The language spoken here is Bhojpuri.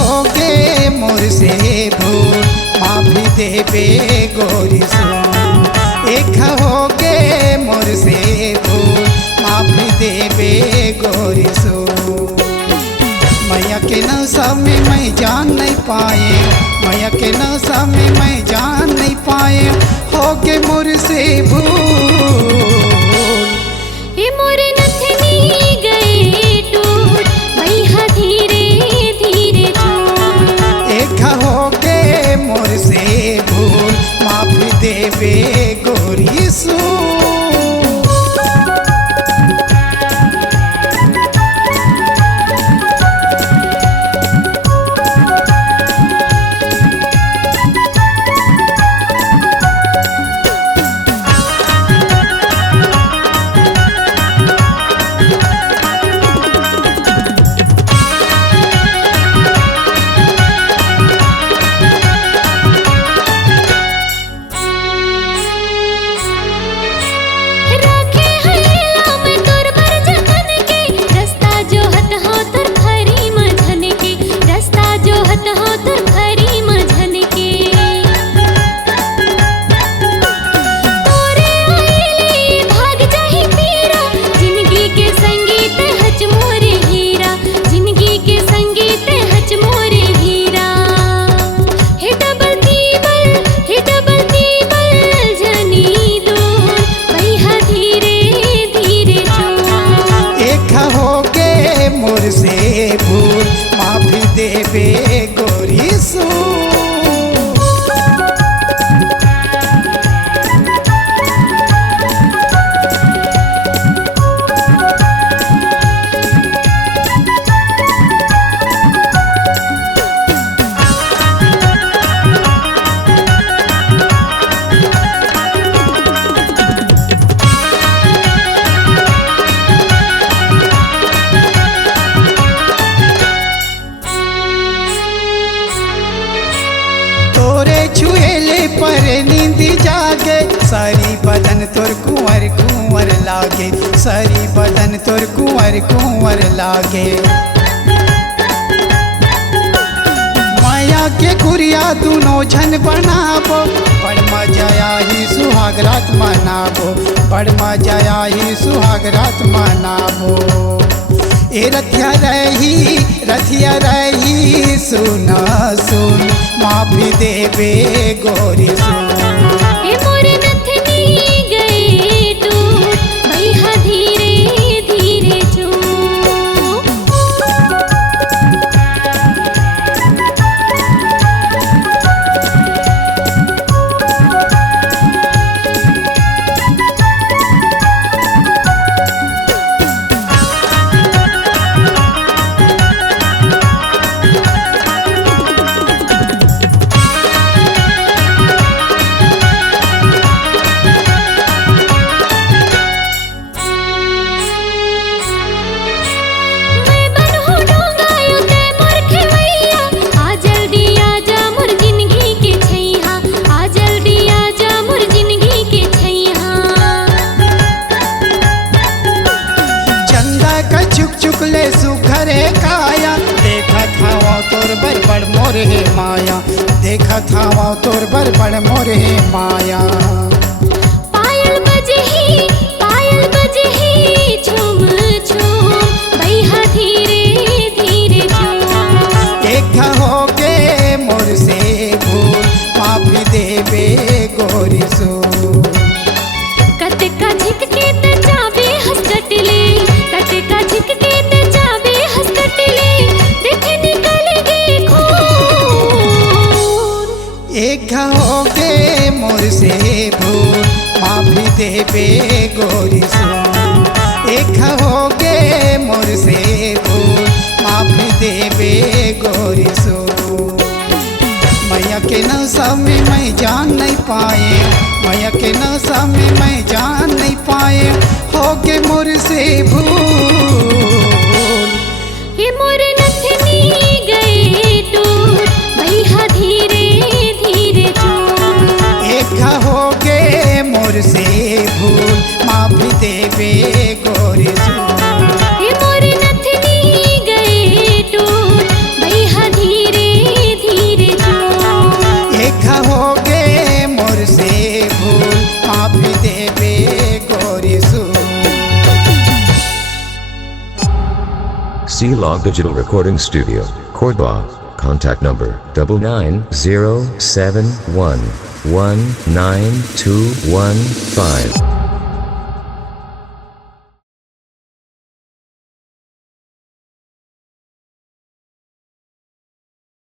होगे मोर से भूल माफी देबे गोरी सुन। एक होगे मोर से भूल माफी देबे गोरी सुन। मैया के नशा में मैं जान नहीं पाए, मैया के नशा में मैं जान नहीं पाए, होगे मोर से भूल। ये मोर नथनी गए टूट मैया धीरे धीरे छूट। एक होगे मोर से भूल माफी देबे गोरी सुन। मोर से भूल माफी देबे गोरी सुन। छुएले पर नींद जागे, सारी बदन तोर कुंवर कुंवर लागे, सारी बदन तोर कुंवर कुंवर लागे। माया के गुरिया दोनों झन बनाबो, बड़ मजा आई सुहाग रात मनाबो, बड़ मजा आई सुहाग रात मनाबो। ए रथिया रही सुना सुन माफी देबे गोरी सुन। ए मोर नथनी गए टूट मैया धीरे धीरे छूट। चुकले सुखरे काया, देखा था तोर बड़ मोर हे माया, देखा था तोर बड़ मोर हे माया। पायल बजही झूम झूम मैया धीरे धीरे झूम। एक होगे मोर से भूल माफी देबे गोरी सुन। कटका झिकके त जाबे हंस कटले, कटका झिकके त जाबे हंस कटले, देख निकल गए खून। एक होगे मोर से भूल माफी देबे गोरी सुन। एक होगे मोर से भूल माफी देबे गोरी सुन। मैया के नशा में मैं जान नहीं पाए, मैया के नशा में मैं जान नहीं पाए, होगे मोर से भूल। ये मोर नथनी गए टूट मैया धीरे धीरे छूट। एक होगे मोर से भूल माफी देबे गोरी सुन। ये मोर नथनी गए टूट मैया धीरे C-Log Digital Recording Studio, Cordoba. Contact number 99071192115.